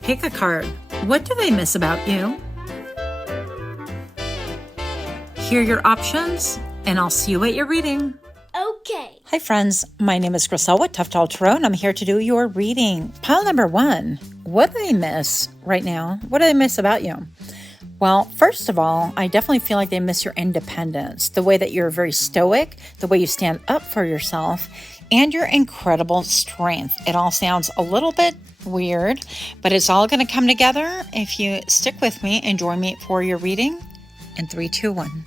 Pickacard. What do they miss about you? Hear your options, and I'll see you at your reading. Okay. Hi friends, my name is Griselle with Toughdolltarot, and I'm here to do your reading. Pile number 1, what do they miss right now? What do they miss about you? Well, first of all, I definitely feel like they miss your independence, the way that you're very stoic, the way you stand up for yourself, and your incredible strength. It all sounds a little bit weird, but it's all going to come together if you stick with me and join me for your reading in 3, 2, 1.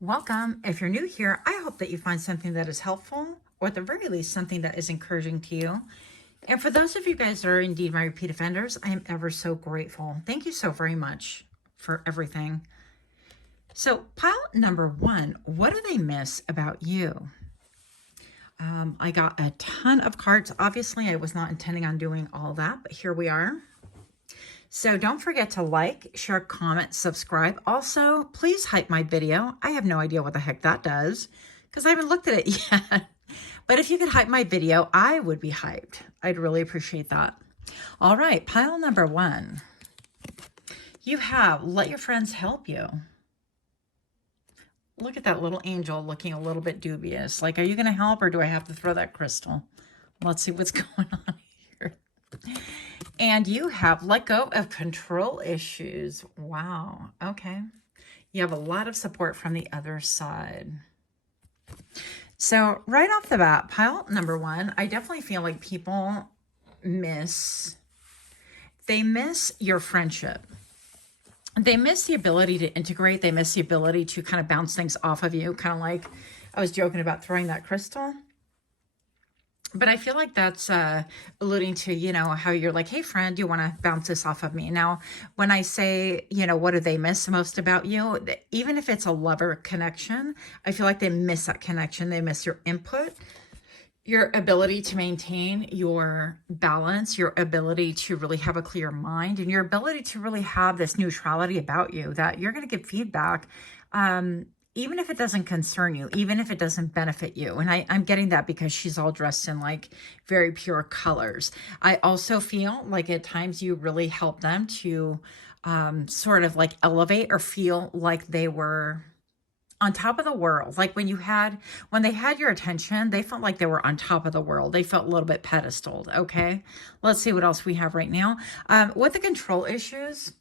Welcome. If you're new here, I hope that you find something that is helpful, or at the very least, something that is encouraging to you. And for those of you guys that are indeed my repeat offenders, I am ever so grateful. Thank you so very much for everything. So pile number 1, what do they miss about you? I got a ton of cards. Obviously, I was not intending on doing all that, but here we are. So don't forget to like, share, comment, subscribe. Also, please hype my video. I have no idea what the heck that does because I haven't looked at it yet. But if you could hype my video, I would be hyped. I'd really appreciate that. All right, pile number 1. You have let your friends help you. Look at that little angel looking a little bit dubious. Like, are you going to help or do I have to throw that crystal? Let's see what's going on here. And you have let go of control issues. Wow. Okay. You have a lot of support from the other side. So right off the bat, pile number 1, I definitely feel like people miss your friendship. They miss the ability to integrate. They miss the ability to kind of bounce things off of you. Kind of like I was joking about throwing that crystal. But I feel like that's alluding to, how you're like, hey, friend, you want to bounce this off of me? Now, when I say, what do they miss most about you? Even if it's a lover connection, I feel like they miss that connection. They miss your input, your ability to maintain your balance, your ability to really have a clear mind, and your ability to really have this neutrality about you that you're going to give feedback, even if it doesn't concern you, even if it doesn't benefit you. And I'm getting that because she's all dressed in like very pure colors. I also feel like at times you really help them to sort of like elevate or feel like they were on top of the world. Like when they had your attention, they felt like they were on top of the world. They felt a little bit pedestaled. Okay. Let's see what else we have right now. With the control issues,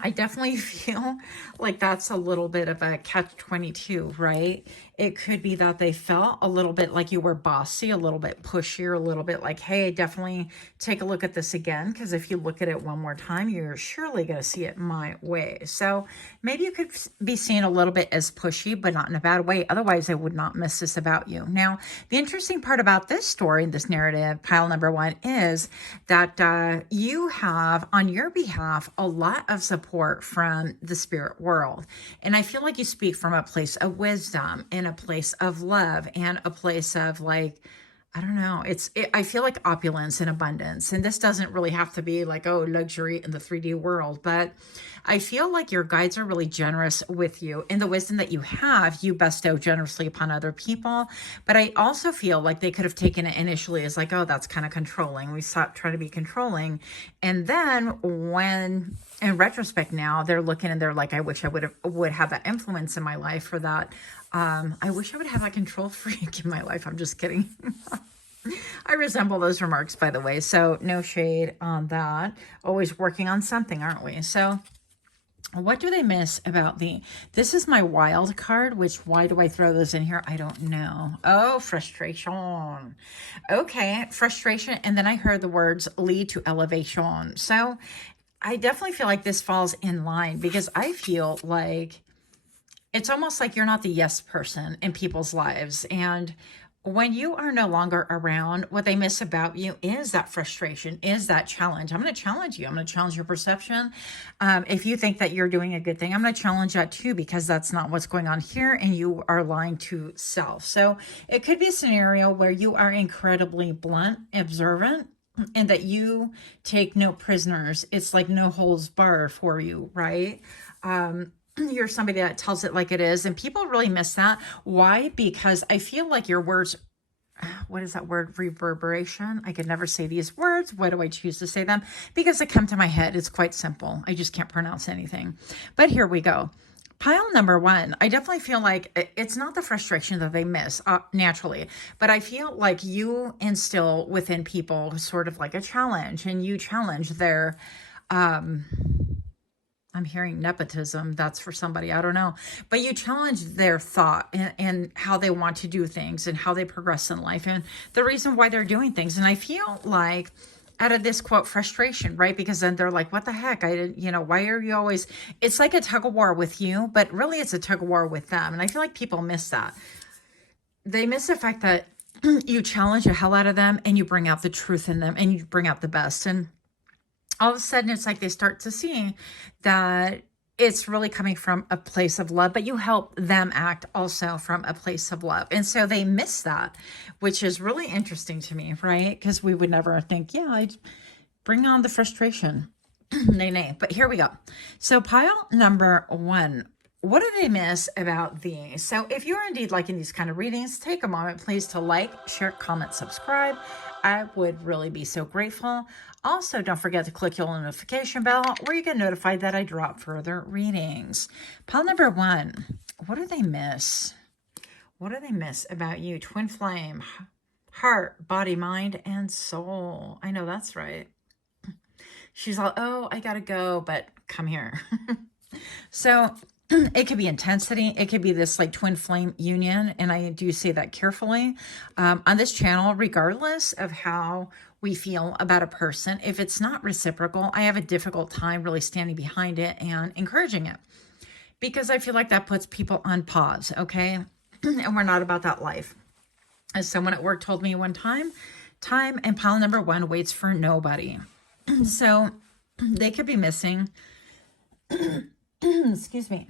I definitely feel like that's a little bit of a catch-22, right? It could be that they felt a little bit like you were bossy, a little bit pushier, a little bit like, hey, definitely take a look at this again, because if you look at it one more time, you're surely going to see it my way. So maybe you could be seen a little bit as pushy, but not in a bad way. Otherwise, I would not miss this about you. Now, the interesting part about this story, this narrative, pile number 1, is that you have, on your behalf, a lot of support from the spirit world. And I feel like you speak from a place of wisdom and a place of love and a place of like, I don't know. I feel like opulence and abundance. And this doesn't really have to be like, oh, luxury in the 3D world. But I feel like your guides are really generous with you. And the wisdom that you have, you bestow generously upon other people. But I also feel like they could have taken it initially as like, oh, that's kind of controlling. We stop trying to be controlling. And then when, in retrospect now, they're looking and they're like, I wish I would have that influence in my life for that. I wish I would have that control freak in my life. I'm just kidding. I resemble those remarks, by the way. So no shade on that. Always working on something, aren't we? So what do they miss about this is my wild card, which why do I throw those in here? I don't know. Oh, frustration. Okay, frustration. And then I heard the words lead to elevation. So I definitely feel like this falls in line because I feel like it's almost like you're not the yes person in people's lives. And when you are no longer around, what they miss about you is that frustration, is that challenge. I'm going to challenge you. I'm going to challenge your perception. If you think that you're doing a good thing, I'm going to challenge that too, because that's not what's going on here. And you are lying to self. So it could be a scenario where you are incredibly blunt, observant, and that you take no prisoners. It's like no holds barred for you, right? You're somebody that tells it like it is, and people really miss that. Why? Because I feel like your words what is that word? Reverberation. I could never say these words. Why do I choose to say them? Because they come to my head. It's quite simple. I just can't pronounce anything. But here we go. Pile number one, I definitely feel like it's not the frustration that they miss naturally, but I feel like you instill within people sort of like a challenge, and you challenge their, I'm hearing nepotism. That's for somebody. I don't know. But you challenge their thought and how they want to do things and how they progress in life and the reason why they're doing things. And I feel like out of this quote frustration, right? Because then they're like, what the heck? Why are you always, it's like a tug of war with you, but really it's a tug of war with them. And I feel like people miss that. They miss the fact that you challenge the hell out of them and you bring out the truth in them and you bring out the best. And all of a sudden it's like they start to see that it's really coming from a place of love, but you help them act also from a place of love. And so they miss that, which is really interesting to me, right? Because we would never think, yeah, I'd bring on the frustration. Nay. But here we go. So pile number one. What do they miss about these? So if you're indeed liking these kind of readings, take a moment, please, to like, share, comment, subscribe. I would really be so grateful. Also, don't forget to click your notification bell where you get notified that I drop further readings. Pile number one, what do they miss? What do they miss about you? Twin flame, heart, body, mind, and soul. I know that's right. She's all, oh, I gotta go, but come here. So it could be intensity. It could be this like twin flame union. And I do say that carefully on this channel, regardless of how we feel about a person. If it's not reciprocal, I have a difficult time really standing behind it and encouraging it because I feel like that puts people on pause. Okay. And we're not about that life. As someone at work told me one time and pile number one waits for nobody. So they could be missing excuse me.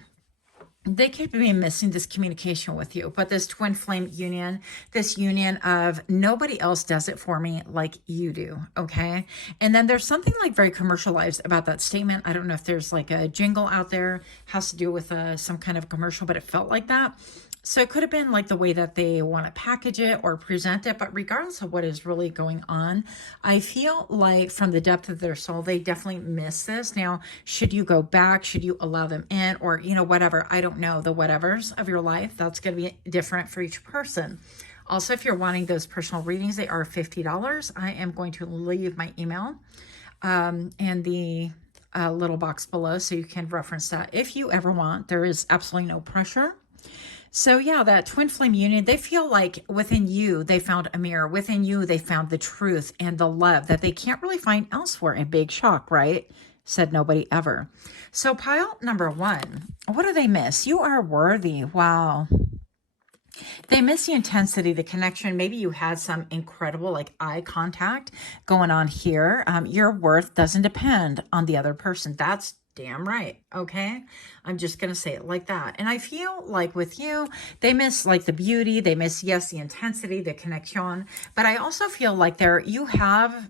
They could be missing this communication with you, but this twin flame union, this union of nobody else does it for me like you do, okay? And then there's something like very commercialized about that statement. I don't know if there's like a jingle out there, has to do with some kind of commercial, but it felt like that. So it could have been like the way that they want to package it or present it, but regardless of what is really going on, I feel like from the depth of their soul, they definitely miss this. Now, should you go back? Should you allow them in? Or, whatever, I don't know, the whatevers of your life, that's going to be different for each person. Also, if you're wanting those personal readings, they are $50. I am going to leave my email and the little box below so you can reference that if you ever want. There is absolutely no pressure. So yeah, that twin flame union, they feel like within you, they found a mirror. Within you, they found the truth and the love that they can't really find elsewhere. A big shock, right? Said nobody ever. So pile number one, what do they miss? You are worthy. Wow. They miss the intensity, the connection. Maybe you had some incredible like eye contact going on here. Your worth doesn't depend on the other person. That's damn right. Okay. I'm just going to say it like that. And I feel like with you, they miss like the beauty. They miss, yes, the intensity, the connection. But I also feel like you have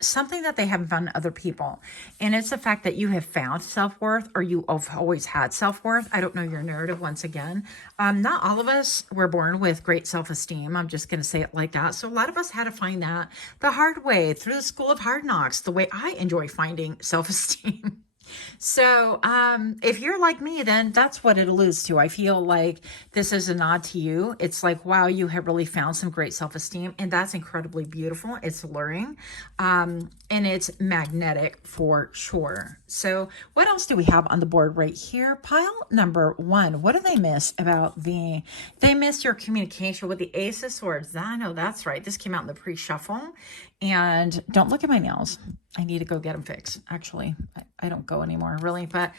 something that they haven't found in other people. And it's the fact that you have found self-worth, or you have always had self-worth. I don't know your narrative once again. Not all of us were born with great self-esteem. I'm just going to say it like that. So a lot of us had to find that the hard way through the school of hard knocks, the way I enjoy finding self-esteem. So if you're like me, then that's what it alludes to. I feel like this is a nod to you. It's like, wow, you have really found some great self-esteem, and that's incredibly beautiful. It's alluring, and it's magnetic for sure. So what else do we have on the board right here? Pile number one. What do they miss about they miss your communication with the Ace of Swords. I know that's right. This came out in the pre-shuffle. And don't look at my nails. I need to go get them fixed. Actually, I don't go anymore, really. But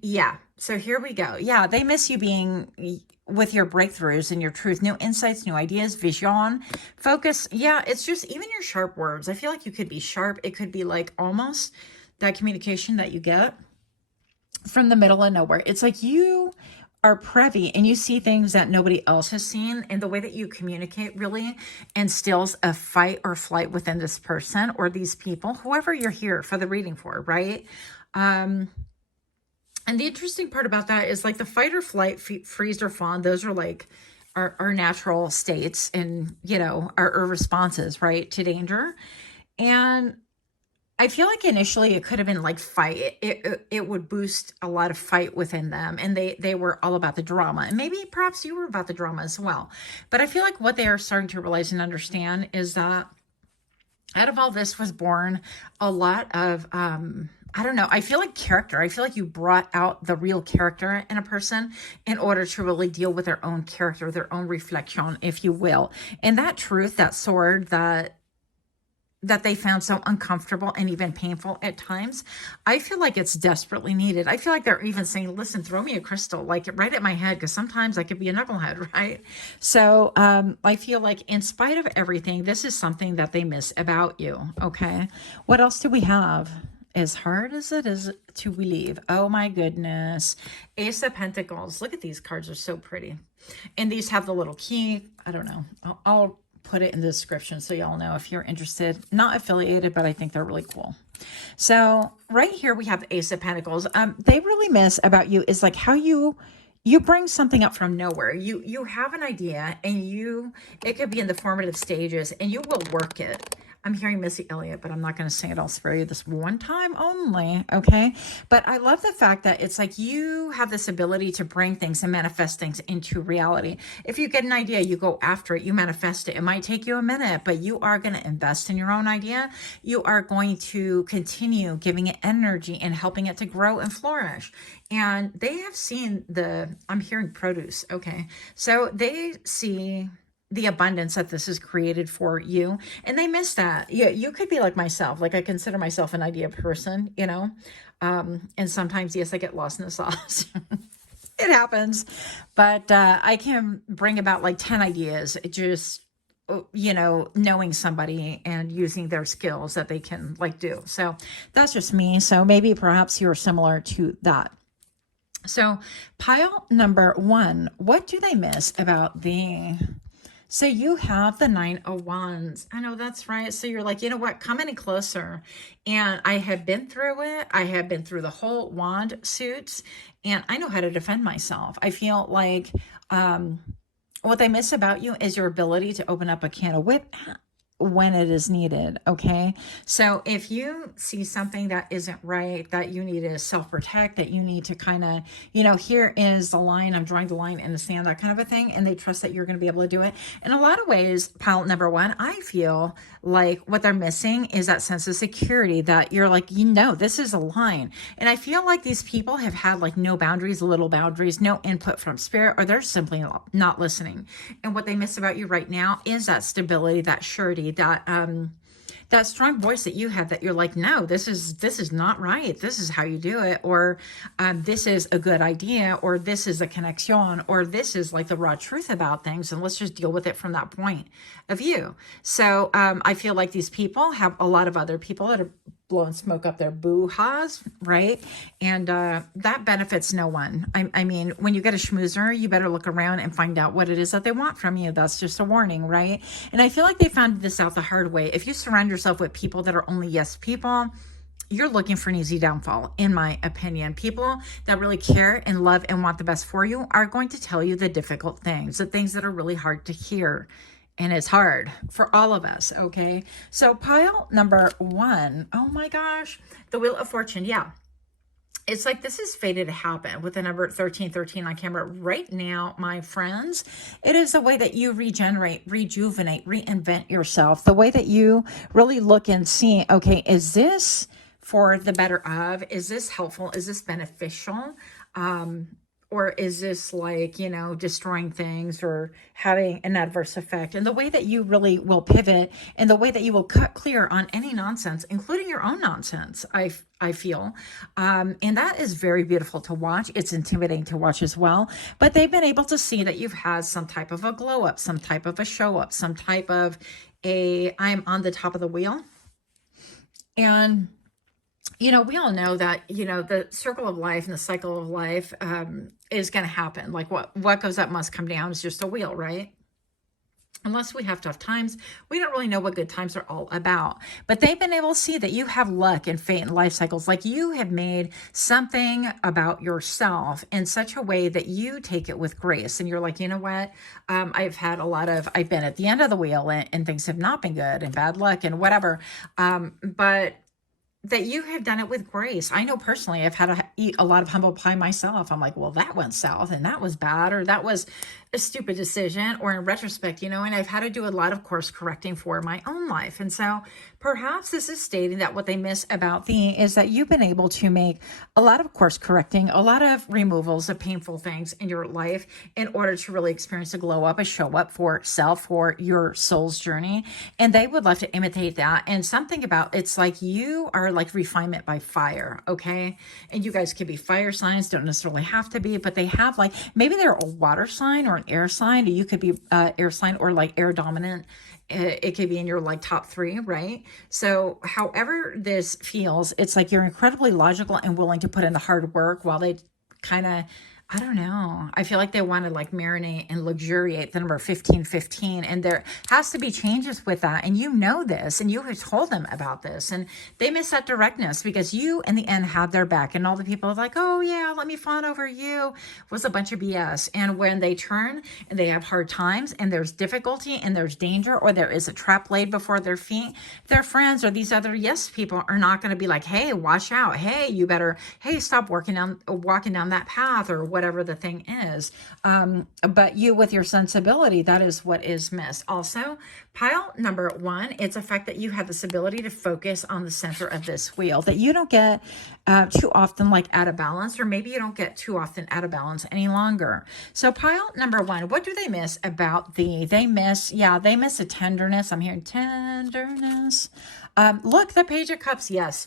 yeah, so here we go. Yeah, they miss you being with your breakthroughs and your truth, new insights, new ideas, vision, focus. Yeah, it's just even your sharp words. I feel like you could be sharp. It could be like almost that communication that you get from the middle of nowhere. It's like you are privy and you see things that nobody else has seen, and the way that you communicate really instills a fight or flight within this person or these people, whoever you're here for the reading for, right? And the interesting part about that is like the fight or flight, freeze or fawn, those are like our natural states and, you know, our responses, right, to danger. And I feel like initially it could have been like fight. It would boost a lot of fight within them. And they were all about the drama. And maybe perhaps you were about the drama as well. But I feel like what they are starting to realize and understand is that out of all this was born a lot of, I don't know, I feel like character. I feel like you brought out the real character in a person in order to really deal with their own character, their own reflection, if you will. And that truth, that sword, that they found so uncomfortable and even painful at times, I feel like it's desperately needed. I feel like they're even saying, listen, throw me a crystal, like right at my head, because sometimes I could be a knucklehead, right? So I feel like in spite of everything, this is something that they miss about you, okay? What else do we have? As hard as it is to believe. Oh my goodness. Ace of Pentacles. Look at these cards, are so pretty. And these have the little key. I don't know. I'll put it in the description so y'all know if you're interested. Not affiliated, but I think they're really cool. So right here we have the Ace of Pentacles. They really miss about you is like how you bring something up from nowhere. You have an idea and it could be in the formative stages and you will work it. I'm hearing Missy Elliott, but I'm not going to sing it. I'll spare you this one time only, okay? But I love the fact that it's like you have this ability to bring things and manifest things into reality. If you get an idea, you go after it, you manifest it. It might take you a minute, but you are going to invest in your own idea. You are going to continue giving it energy and helping it to grow and flourish. And they have seen I'm hearing produce, okay? So they see the abundance that this has created for you. And they miss that. Yeah, you could be like myself. Like I consider myself an idea person, you know? And sometimes, yes, I get lost in the sauce. It happens. But I can bring about like 10 ideas. It just, you know, knowing somebody and using their skills that they can like do. So that's just me. So maybe perhaps you're similar to that. So pile number 1, what do they miss about the... So you have the 9 of Wands. I know that's right. So you're like, you know what? Come any closer. And I have been through it. I have been through the whole wand suits and I know how to defend myself. I feel like what they miss about you is your ability to open up a can of wit when it is needed, okay? So if you see something that isn't right, that you need to self-protect, that you need to kind of, you know, here is the line, I'm drawing the line in the sand, that kind of a thing, and they trust that you're going to be able to do it. In a lot of ways, pile number 1, I feel like what they're missing is that sense of security that you're like, you know, this is a line. And I feel like these people have had like no boundaries, little boundaries, no input from spirit, or they're simply not listening. And what they miss about you right now is that stability, that surety, that strong voice that you have, that you're like, no, this is not right. This is how you do it. Or this is a good idea, or this is a connection, or this is like the raw truth about things. And let's just deal with it from that point of view. So I feel like these people have a lot of other people that are blowing smoke up their boo-ha's, right? And that benefits no one. I mean, when you get a schmoozer, you better look around and find out what it is that they want from you. That's just a warning, right? And I feel like they found this out the hard way. If you surround yourself with people that are only yes people, you're looking for an easy downfall, in my opinion. People that really care and love and want the best for you are going to tell you the difficult things, the things that are really hard to hear. And it's hard for all of us, okay? So pile number 1, oh my gosh, the Wheel of Fortune, yeah. It's like this is fated to happen with the number 1313 on camera. Right now, my friends, it is the way that you regenerate, rejuvenate, reinvent yourself. The way that you really look and see, okay, is this for the better of? Is this helpful? Is this beneficial? Or is this like, you know, destroying things or having an adverse effect? And the way that you really will pivot and the way that you will cut clear on any nonsense, including your own nonsense, I feel. And that is very beautiful to watch. It's intimidating to watch as well. But they've been able to see that you've had some type of a glow up, some type of a show up, some type of I'm on the top of the wheel. And you know, we all know that, you know, the circle of life and the cycle of life is going to happen. Like what goes up must come down is just a wheel, right? Unless we have tough times, we don't really know what good times are all about. But they've been able to see that you have luck and fate and life cycles. Like you have made something about yourself in such a way that you take it with grace. And you're like, you know what? I've been at the end of the wheel and things have not been good and bad luck and whatever. But that you have done it with grace. I know personally, I've had to eat a lot of humble pie myself. I'm like, well, that went south and that was bad, or that was a stupid decision, or in retrospect, and I've had to do a lot of course correcting for my own life. And so perhaps this is stating that what they miss about thee is that you've been able to make a lot of course correcting, a lot of removals of painful things in your life in order to really experience a glow up, a show up for self, for your soul's journey. And they would love to imitate that. And something about it's like you are like refinement by fire. Okay. And you guys could be fire signs, don't necessarily have to be, but they have like, maybe they're a water sign or an air sign, or you could be air sign or like air dominant. It could be in your like top 3, right? So however this feels, it's like you're incredibly logical and willing to put in the hard work, while they kind of, I don't know. I feel like they want to like marinate and luxuriate the number 1515. And there has to be changes with that. And you know this, and you have told them about this, and they miss that directness because you in the end had their back. And all the people are like, oh yeah, let me fawn over you, was a bunch of BS. And when they turn and they have hard times and there's difficulty and there's danger, or there is a trap laid before their feet, their friends or these other yes people are not going to be like, hey, watch out. Hey, you better, hey, stop walking down that path, or whatever the thing is. But you with your sensibility, that is what is missed. Also, pile number 1, it's a fact that you have this ability to focus on the center of this wheel, that you don't get too often like out of balance, or maybe you don't get too often out of balance any longer. So pile number 1, what do they miss about thee? They miss a tenderness. I'm hearing tenderness. Look, the Page of Cups. Yes.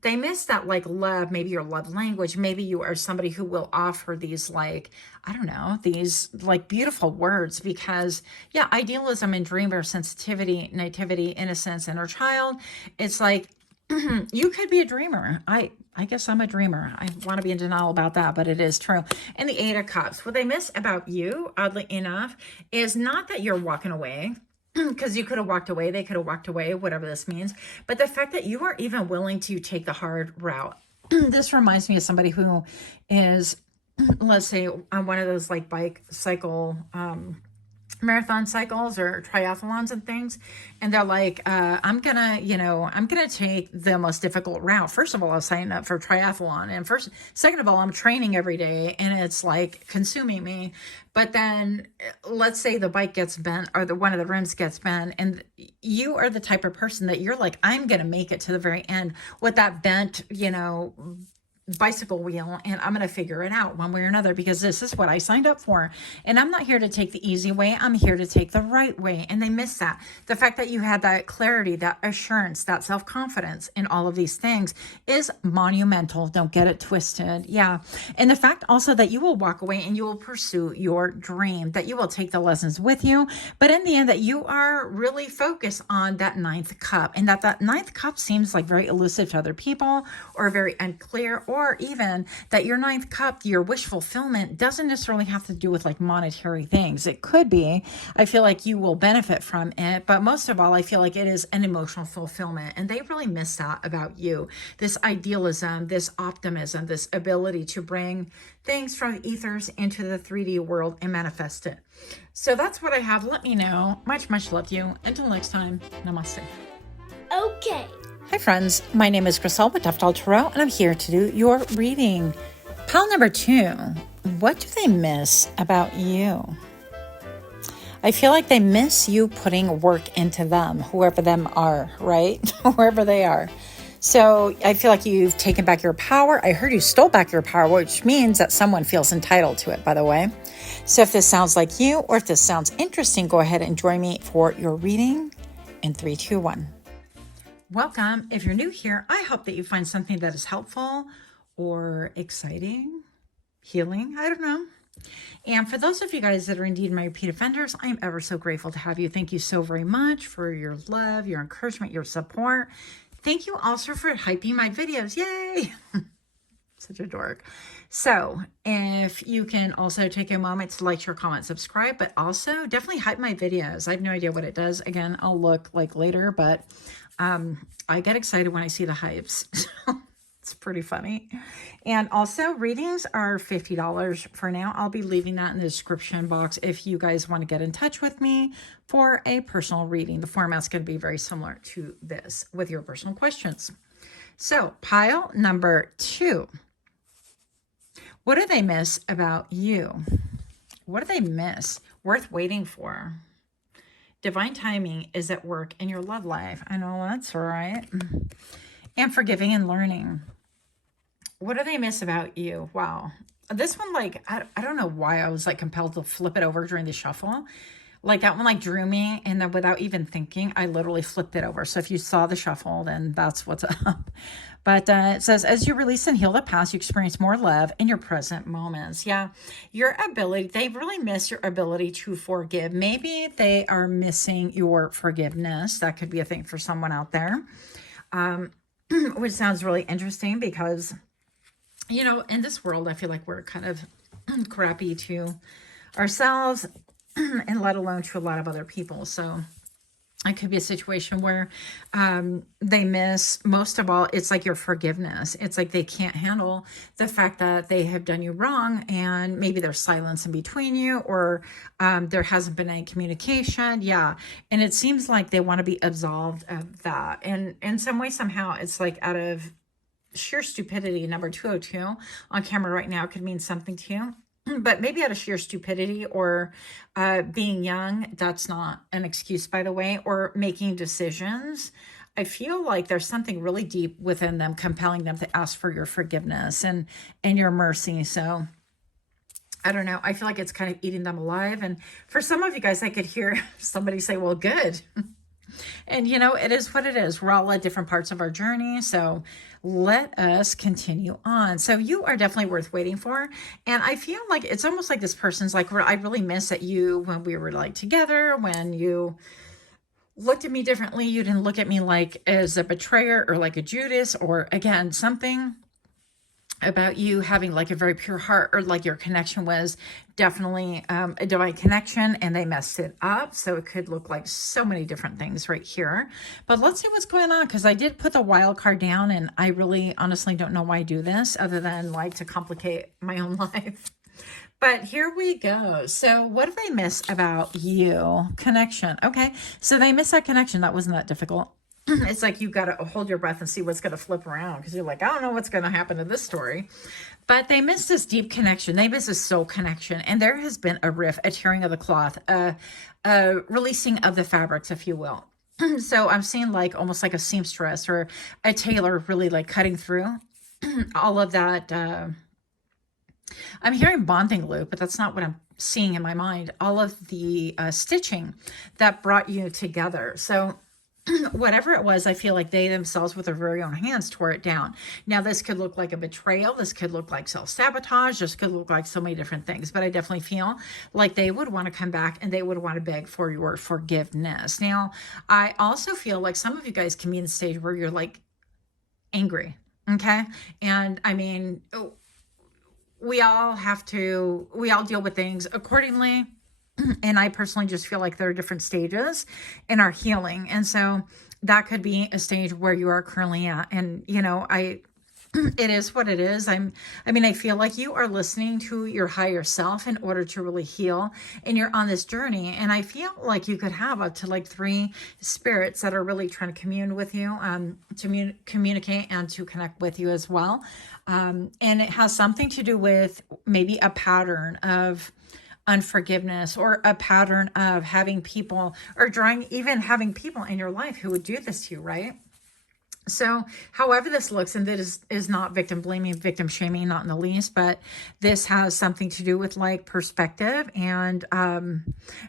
They miss that like love, maybe your love language. Maybe you are somebody who will offer these like, I don't know, these like beautiful words, because idealism and dreamer, sensitivity, nativity, innocence, inner child. It's like, you could be a dreamer. I guess I'm a dreamer. I want to be in denial about that, but it is true. And the 8 of Cups, what they miss about you, oddly enough, is not that you're walking away, because you could have walked away, they could have walked away, whatever this means. But the fact that you are even willing to take the hard route. This reminds me of somebody who is, let's say, on one of those like bike cycle, marathon cycles or triathlons and things. And they're like, I'm gonna take the most difficult route. First of all, I'll sign up for triathlon. And second of all, I'm training every day and it's like consuming me. But then let's say the bike gets bent, or one of the rims gets bent, and you are the type of person that you're like, I'm going to make it to the very end with that bent, bicycle wheel, and I'm going to figure it out one way or another, because this is what I signed up for. And I'm not here to take the easy way. I'm here to take the right way. And they miss that. The fact that you had that clarity, that assurance, that self-confidence in all of these things is monumental. Don't get it twisted. Yeah. And the fact also that you will walk away and you will pursue your dream, that you will take the lessons with you. But in the end, that you are really focused on that 9th cup, and that 9th cup seems like very elusive to other people, or very unclear, or even that your 9th cup, your wish fulfillment, doesn't necessarily have to do with like monetary things. It could be. I feel like you will benefit from it, but most of all, I feel like it is an emotional fulfillment, and they really miss that about you. This idealism, this optimism, this ability to bring things from the ethers into the 3D world and manifest it. So that's what I have. Let me know. Much, much love to you. Until next time, namaste. Okay. Hi friends, my name is Crystal with Toughdolltarot, and I'm here to do your reading. Pile number 2, what do they miss about you? I feel like they miss you putting work into them, whoever them are, right? Wherever they are. So I feel like you've taken back your power. I heard you stole back your power, which means that someone feels entitled to it, by the way. So if this sounds like you, or if this sounds interesting, go ahead and join me for your reading in 3, 2, 1. Welcome. If you're new here, I hope that you find something that is helpful or exciting, healing, I don't know. And for those of you guys that are indeed my repeat offenders, I am ever so grateful to have you. Thank you so very much for your love, your encouragement, your support. Thank you also for hyping my videos. Yay! Such a dork. So if you can also take a moment to like, share, comment, subscribe, but also definitely hype my videos. I have no idea what it does. Again, I'll look like later, but I get excited when I see the hypes. It's pretty funny. And also readings are $50 for now. I'll be leaving that in the description box if you guys want to get in touch with me for a personal reading. The format's going to be very similar to this with your personal questions. So pile number 2. What do they miss about you? What do they miss? Worth waiting for. Divine timing is at work in your love life. I know that's right. And forgiving and learning. What do they miss about you? Wow. This one, like, I don't know why I was like compelled to flip it over during the shuffle. Like that one like drew me, and then without even thinking, I literally flipped it over. So if you saw the shuffle, then that's what's up. But it says, as you release and heal the past, you experience more love in your present moments. Yeah, your ability, they really miss your ability to forgive. Maybe they are missing your forgiveness. That could be a thing for someone out there, which sounds really interesting because, you know, in this world, I feel like we're kind of crappy to ourselves and let alone to a lot of other people. So it could be a situation where they miss, most of all, it's like your forgiveness. It's like they can't handle the fact that they have done you wrong, and maybe there's silence in between you, or there hasn't been any communication. Yeah. And it seems like they want to be absolved of that. And in some way, somehow, it's like out of sheer stupidity. Number 202 on camera right now could mean something to you. But maybe out of sheer stupidity or being young, that's not an excuse, by the way, or making decisions. I feel like there's something really deep within them compelling them to ask for your forgiveness and your mercy. So I don't know. I feel like it's kind of eating them alive. And for some of you guys, I could hear somebody say, well, good. And, you know, it is what it is. We're all at different parts of our journey. So let us continue on. So you are definitely worth waiting for. And I feel like it's almost like this person's like, I really miss at you when we were like together, when you looked at me differently. You didn't look at me like as a betrayer or like a Judas, or again, something about you having like a very pure heart, or like your connection was definitely a divine connection, and they messed it up. So it could look like so many different things right here. But let's see what's going on, because I did put the wild card down, and I really honestly don't know why I do this other than like to complicate my own life. But here we go. So what do they miss about you? Connection. Okay. So they miss that connection. That wasn't that difficult. It's like you got to hold your breath and see what's going to flip around, because you're like, I don't know what's going to happen to this story. But they miss this deep connection. They miss a soul connection. And there has been a rift, a tearing of the cloth, a releasing of the fabrics, if you will. So I'm seeing like almost like a seamstress or a tailor really like cutting through all of that. I'm hearing bonding loop, but that's not what I'm seeing in my mind. All of the stitching that brought you together. So whatever it was, I feel like they themselves with their very own hands tore it down. Now, this could look like a betrayal. This could look like self-sabotage. This could look like so many different things. But I definitely feel like they would want to come back and they would want to beg for your forgiveness. Now, I also feel like some of you guys can be in a stage where you're like angry. Okay. And I mean, we all deal with things accordingly. And I personally just feel like there are different stages in our healing. And so that could be a stage where you are currently at. And, you know, it is what it is. I feel like you are listening to your higher self in order to really heal. And you're on this journey. And I feel like you could have up to like 3 spirits that are really trying to commune with you, to communicate and to connect with you as well. And it has something to do with maybe a pattern of unforgiveness, or a pattern of having people, or even having people in your life who would do this to you, right? So however this looks, and this is not victim blaming, victim shaming, not in the least, but this has something to do with like perspective, and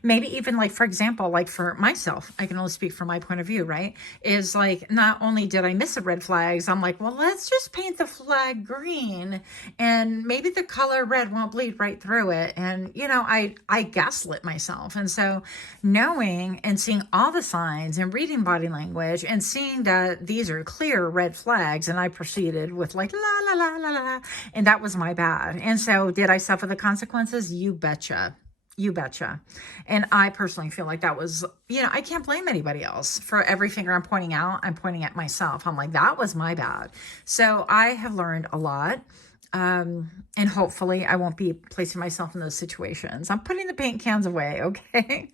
maybe even like, for example, like for myself, I can only speak from my point of view, right? Is like, not only did I miss the red flags, I'm like, well, let's just paint the flag green, and maybe the color red won't bleed right through it. And, you know, I gaslit myself. And so knowing and seeing all the signs and reading body language and seeing that these are clear red flags, and I proceeded with like, la, la, la, la, la, and that was my bad. And so did I suffer the consequences? You betcha. You betcha. And I personally feel like that was, I can't blame anybody else for every finger I'm pointing out. I'm pointing at myself. I'm like, that was my bad. So I have learned a lot. And hopefully I won't be placing myself in those situations. I'm putting the paint cans away. Okay.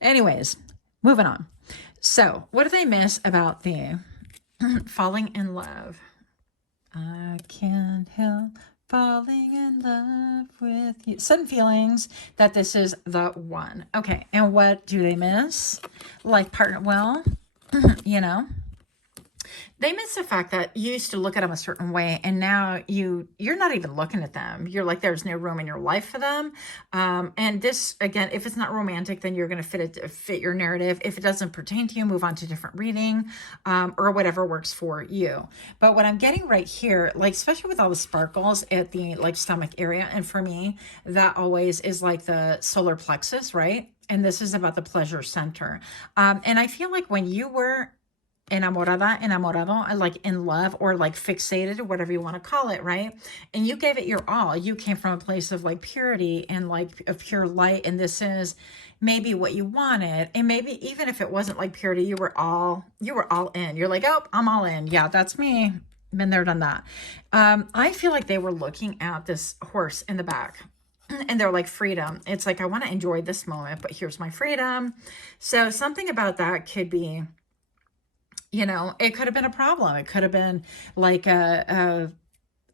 Anyways, moving on. So what do they miss about the falling in love? I can't help falling in love with you. Sudden feelings that this is the one. Okay. And what do they miss? Like partner, well, they miss the fact that you used to look at them a certain way, and now you're not even looking at them. You're like, there's no room in your life for them. And this, again, if it's not romantic, then you're going to fit your narrative. If it doesn't pertain to you, move on to different reading, or whatever works for you. But what I'm getting right here, like, especially with all the sparkles at the like stomach area, and for me, that always is like the solar plexus, right? And this is about the pleasure center. And I feel like when you were enamorado, like in love or like fixated or whatever you want to call it, right? And you gave it your all. You came from a place of like purity and like a pure light. And this is maybe what you wanted. And maybe even if it wasn't like purity, you were all in. You're like, oh, I'm all in. Yeah, that's me. Been there, done that. I feel like they were looking at this horse in the back. And they're like, freedom. It's like, I want to enjoy this moment, but here's my freedom. So something about that could be, it could have been a problem. It could have been like a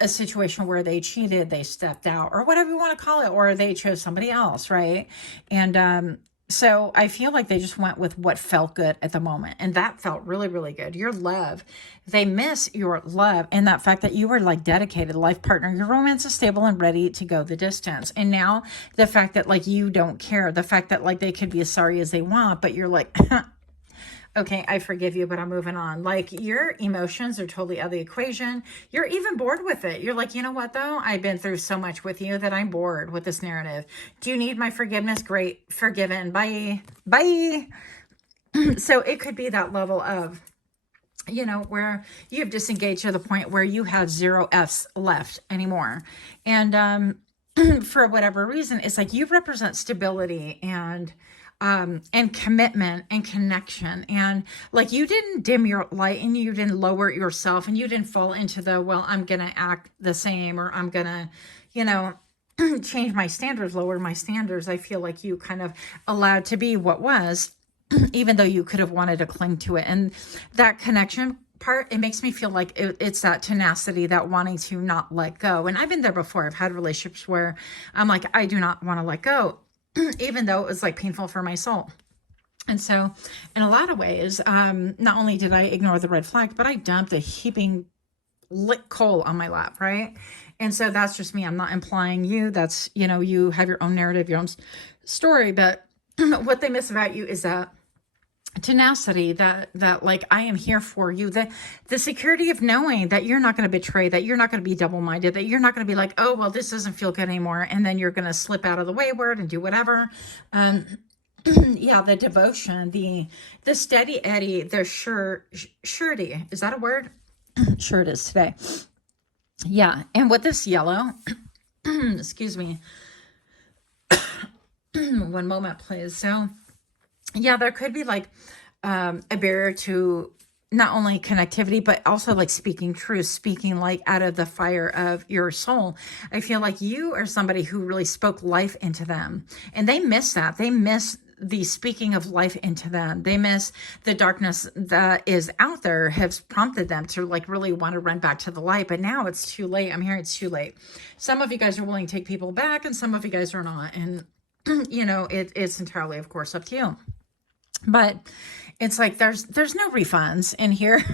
situation where they cheated, they stepped out, or whatever you want to call it, or they chose somebody else, right? And so I feel like they just went with what felt good at the moment. And that felt really, really good. Your love, they miss your love and that fact that you were like dedicated life partner. Your romance is stable and ready to go the distance. And now the fact that like you don't care, the fact that like they could be as sorry as they want, but you're like, okay, I forgive you, but I'm moving on. Like your emotions are totally out of the equation. You're even bored with it. You're like, you know what though? I've been through so much with you that I'm bored with this narrative. Do you need my forgiveness? Great. Forgiven. Bye. Bye. So it could be that level of, where you have disengaged to the point where you have 0 F's left anymore. And for whatever reason, it's like you represent stability and commitment and connection. And like, you didn't dim your light and you didn't lower yourself and you didn't fall into the, well, I'm going to act the same, or I'm going to, change my standards, lower my standards. I feel like you kind of allowed to be what was, even though you could have wanted to cling to it. And that connection part, it makes me feel like it's that tenacity, that wanting to not let go. And I've been there before. I've had relationships where I'm like, I do not want to let go, even though it was like painful for my soul. And so in a lot of ways, not only did I ignore the red flag, but I dumped a heaping lit coal on my lap, right? And so that's just me. I'm not implying you. That's, you have your own narrative, your own story. But what they miss about you is that tenacity, that like, I am here for you, the security of knowing that you're not going to betray, that you're not going to be double-minded, that you're not going to be like, oh, well, this doesn't feel good anymore. And then you're going to slip out of the wayward and do whatever. Yeah, the devotion, the steady Eddie, the surety. Is that a word? Sure it is today. Yeah. And with this yellow, excuse me, one moment, please. So yeah, there could be like a barrier to not only connectivity, but also like speaking truth, speaking like out of the fire of your soul. I feel like you are somebody who really spoke life into them, and they miss that. They miss the speaking of life into them. They miss the darkness that is out there has prompted them to like really want to run back to the light. But now it's too late. I'm hearing it's too late. Some of you guys are willing to take people back and some of you guys are not. And it's entirely, of course, up to you. But it's like, there's no refunds in here.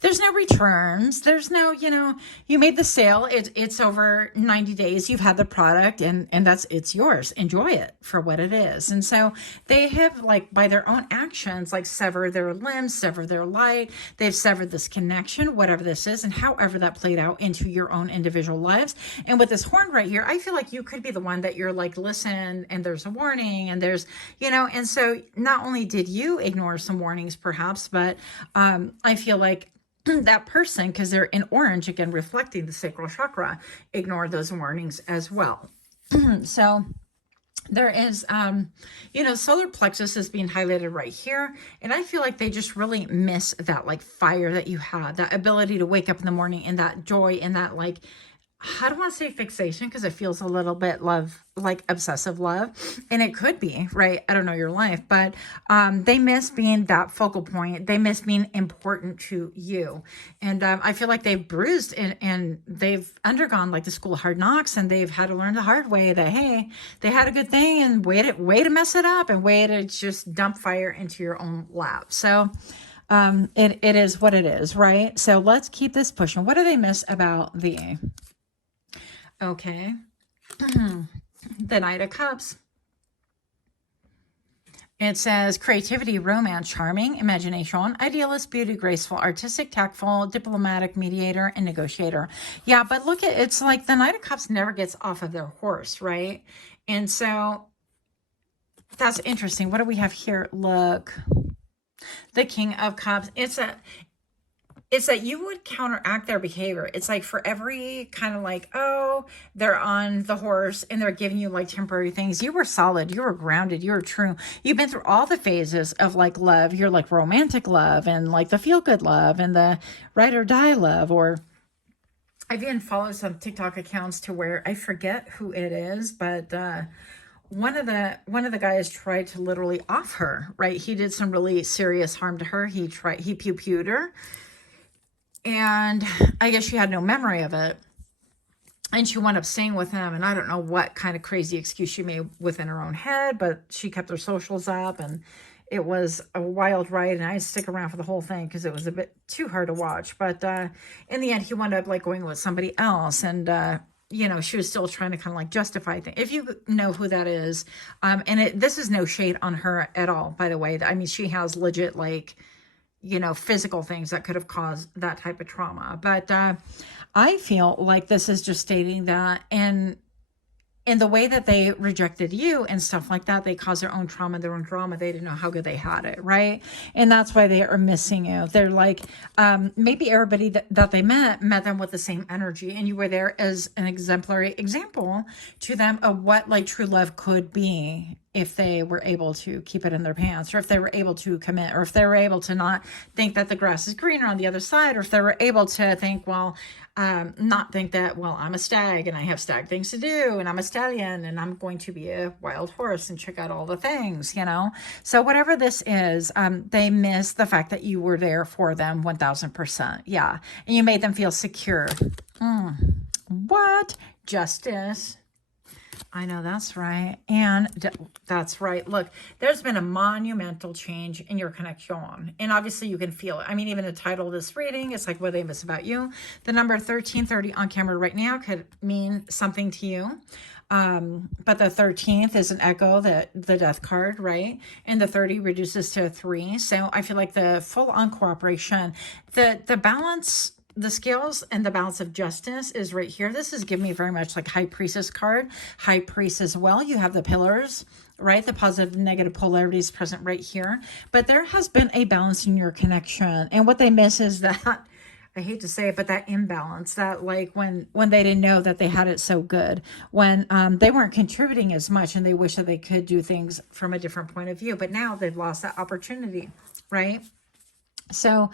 There's no returns. There's no, you made the sale. It's over 90 days. You've had the product and it's yours. Enjoy it for what it is. And so they have like by their own actions, like severed their limbs, severed their light. They've severed this connection, whatever this is, and however that played out into your own individual lives. And with this horn right here, I feel like you could be the one that you're like, listen, and there's a warning and there's, and so not only did you ignore some warnings perhaps, but I feel like that person, because they're in orange, again, reflecting the sacral chakra, ignore those warnings as well. So there is, solar plexus is being highlighted right here. And I feel like they just really miss that like fire that you had, that ability to wake up in the morning and that joy and that like, I don't want to say fixation because it feels a little bit like obsessive love. And it could be, right? I don't know your life, but they miss being that focal point. They miss being important to you. And I feel like they've bruised and they've undergone like the school of hard knocks, and they've had to learn the hard way that, hey, they had a good thing and way to mess it up and way to just dump fire into your own lap. So it is what it is, right? So let's keep this pushing. What do they miss about the... Okay, the Knight of Cups. It says creativity, romance, charming, imagination, idealist, beauty, graceful, artistic, tactful, diplomatic, mediator, and negotiator. Yeah, but look at, it's like the Knight of Cups never gets off of their horse, right? And so that's interesting. What do we have here? Look, the King of Cups. It's that you would counteract their behavior. It's like for every kind of like, oh, they're on the horse and they're giving you like temporary things. You were solid. You were grounded. You were true. You've been through all the phases of like love. You're like romantic love and like the feel good love and the ride or die love. Or I've even followed some TikTok accounts to where I forget who it is, but one of the guys tried to literally off her, right? He did some really serious harm to her. He pew-pewed her. And I guess she had no memory of it. And she wound up staying with him. And I don't know what kind of crazy excuse she made within her own head, but she kept her socials up. And it was a wild ride. And I didn't stick around for the whole thing because it was a bit too hard to watch. But in the end, he wound up like going with somebody else. And, she was still trying to kind of like justify things. If you know who that is. And this is no shade on her at all, by the way. I mean, she has legit like... physical things that could have caused that type of trauma. But I feel like this is just stating that in the way that they rejected you and stuff like that, they caused their own trauma, their own drama. They didn't know how good they had it, right? And that's why they are missing you. They're like, maybe everybody that they met them with the same energy, and you were there as an exemplary example to them of what like true love could be if they were able to keep it in their pants, or if they were able to commit, or if they were able to not think that the grass is greener on the other side, or if they were able to think, not think that, I'm a stag and I have stag things to do, and I'm a stallion and I'm going to be a wild horse and check out all the things, So whatever this is, they miss the fact that you were there for them 1000%. Yeah. And you made them feel secure. What? Justice. I know, that's right. And that's right. Look, there's been a monumental change in your connection. And obviously you can feel it. I mean, even the title of this reading, it's like, what they miss about you. The number 1330 on camera right now could mean something to you. But the 13th is an echo, the death card, right? And the 30 reduces to a 3. So I feel like the full on cooperation, the balance, the scales and the balance of justice is right here. This is giving me very much like High Priestess card. High Priest as well. You have the pillars, right? The positive and negative polarity is present right here. But there has been a balance in your connection. And what they miss is that, I hate to say it, but that imbalance, that like when they didn't know that they had it so good, when they weren't contributing as much and they wish that they could do things from a different point of view. But now they've lost that opportunity, right? So,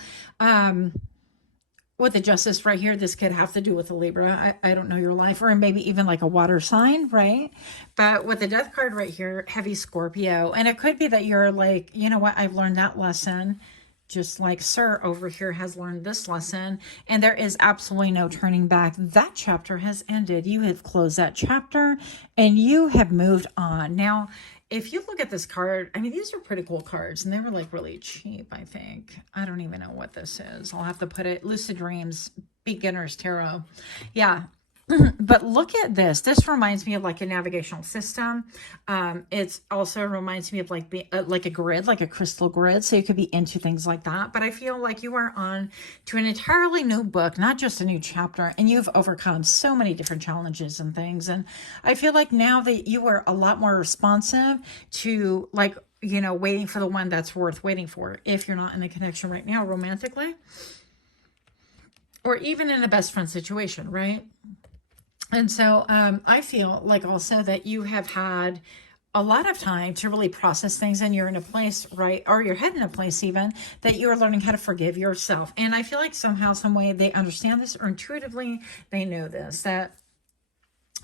with the justice right here, this could have to do with a Libra. I don't know your life, or maybe even like a water sign, right? But with the death card right here, heavy Scorpio. And it could be that you're like, you know what, I've learned that lesson. Just like Sir over here has learned this lesson. And there is absolutely no turning back. That chapter has ended. You have closed that chapter and you have moved on. Now, if you look at this card, I mean, these are pretty cool cards, and they were like really cheap, I think. I don't even know what this is. I'll have to put it, Lucid Dreams, Beginner's Tarot. Yeah. But look at this. This reminds me of like a navigational system. It also reminds me of like like a grid, like a crystal grid. So you could be into things like that. But I feel like you are on to an entirely new book, not just a new chapter. And you've overcome so many different challenges and things. And I feel like now that you are a lot more responsive to like, waiting for the one that's worth waiting for. If you're not in a connection right now romantically. or even in a best friend situation, right? And so I feel like also that you have had a lot of time to really process things, and you're in a place, right? Or you're heading a place even that you're learning how to forgive yourself. And I feel like somehow, some way they understand this, or intuitively they know this, that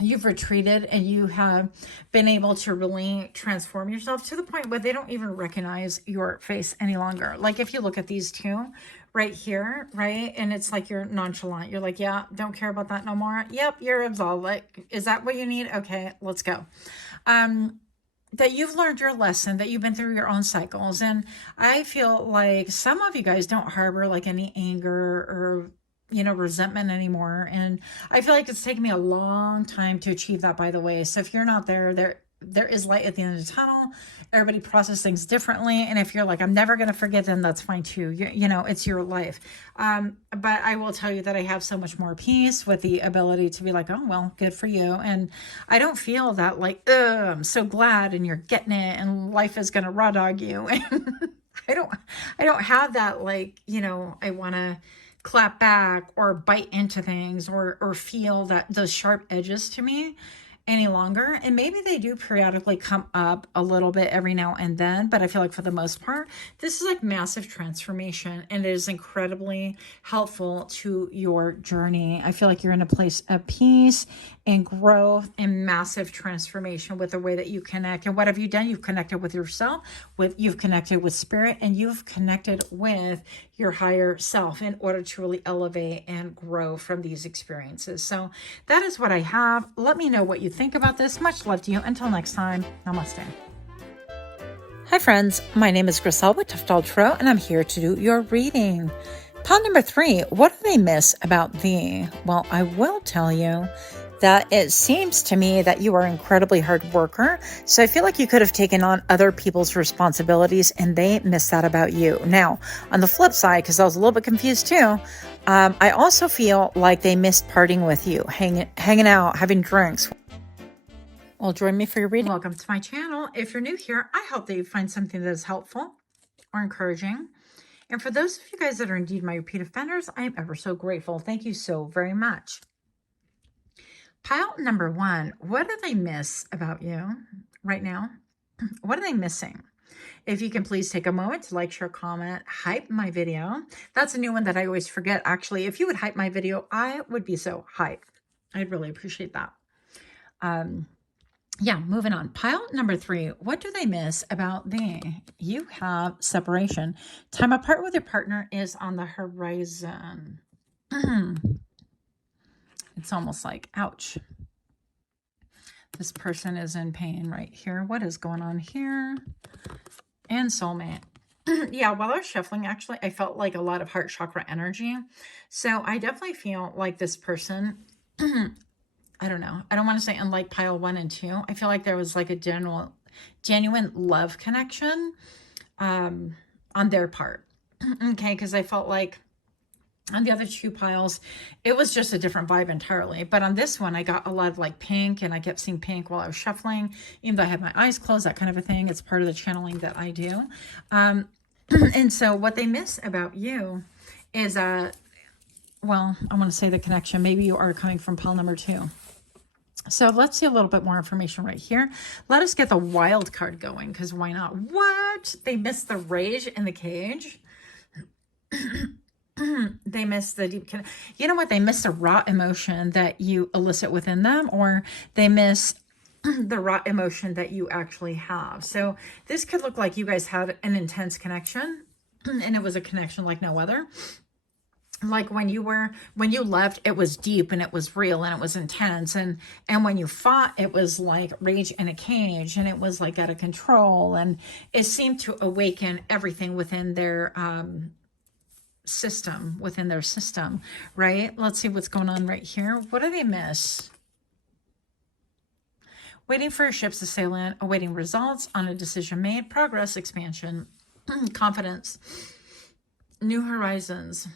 you've retreated and you have been able to really transform yourself to the point where they don't even recognize your face any longer. Like if you look at these two right here, right? And it's like you're nonchalant. You're like, yeah, don't care about that no more. Yep, you're absolved. Like, is that what you need? Okay, let's go. That you've learned your lesson, that you've been through your own cycles. And I feel like some of you guys don't harbor like any anger or resentment anymore. And I feel like it's taken me a long time to achieve that, by the way. So if you're not there is light at the end of the tunnel. Everybody processes things differently. And if you're like, I'm never going to forget them, that's fine too. It's your life. But I will tell you that I have so much more peace with the ability to be like, oh, well, good for you. And I don't feel that like, I'm so glad and you're getting it and life is going to raw dog you. And I don't have that like, I want to clap back or bite into things or feel that those sharp edges to me any longer. And maybe they do periodically come up a little bit every now and then, but I feel like for the most part, this is like massive transformation, and it is incredibly helpful to your journey. I feel like you're in a place of peace and growth and massive transformation with the way that you connect. And what have you done? You've connected with yourself, you've connected with spirit, and you've connected with your higher self in order to really elevate and grow from these experiences. So that is what I have. Let me know what you think about this. Much love to you. Until next time, namaste. Hi friends, my name is Griselle with Toughdolltarot, and I'm here to do your reading. Pile number 3, what do they miss about thee? Well, I will tell you that it seems to me that you are an incredibly hard worker. So I feel like you could have taken on other people's responsibilities and they miss that about you. Now, on the flip side, because I was a little bit confused too, I also feel like they missed partying with you, hanging out, having drinks. Well, join me for your reading. Welcome to my channel. If you're new here, I hope that you find something that is helpful or encouraging. And for those of you guys that are indeed my repeat offenders, I am ever so grateful. Thank you so very much. Pile number 1, what do they miss about you right now? What are they missing? If you can please take a moment to like, share, comment, hype my video. That's a new one that I always forget. Actually, if you would hype my video, I would be so hyped. I'd really appreciate that. Yeah, moving on. Pile number 3, what do they miss about thee? You have separation. Time apart with your partner is on the horizon. It's almost like, ouch. This person is in pain right here. What is going on here? And soulmate. Yeah, while I was shuffling, actually, I felt like a lot of heart chakra energy. So I definitely feel like this person, I don't know. I don't want to say unlike pile 1 and 2. I feel like there was like a genuine love connection on their part. Okay, because I felt like on the other 2 piles, it was just a different vibe entirely. But on this one, I got a lot of like pink, and I kept seeing pink while I was shuffling, even though I had my eyes closed, that kind of a thing. It's part of the channeling that I do. And so what they miss about you is, well, I want to say the connection. Maybe you are coming from pile number 2. So let's see a little bit more information right here. Let us get the wild card going, because why not? What? They missed the rage in the cage. They miss the deep, you know what? They miss the raw emotion that you elicit within them, or they miss the raw emotion that you actually have. So this could look like you guys had an intense connection, and it was a connection like no other. Like when you left, it was deep and it was real and it was intense. And when you fought, it was like rage in a cage, and it was like out of control. And it seemed to awaken everything within their, system, right? Let's see what's going on right here. What do they miss? Waiting for your ships to sail in, awaiting results on a decision made, progress, expansion, confidence, new horizons.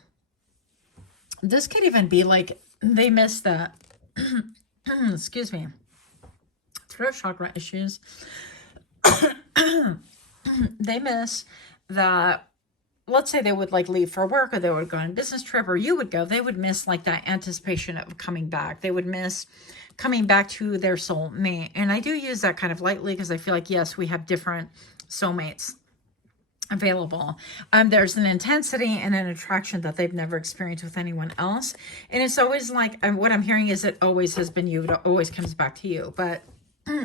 This could even be like they miss that, excuse me, throat chakra issues. They miss that let's say they would like leave for work, or they would go on a business trip, or you would go, they would miss like that anticipation of coming back. They would miss coming back to their soulmate. And I do use that kind of lightly because I feel like, yes, we have different soulmates available. There's an intensity and an attraction that they've never experienced with anyone else. And it's always like, what I'm hearing is it always has been you. It always comes back to you. But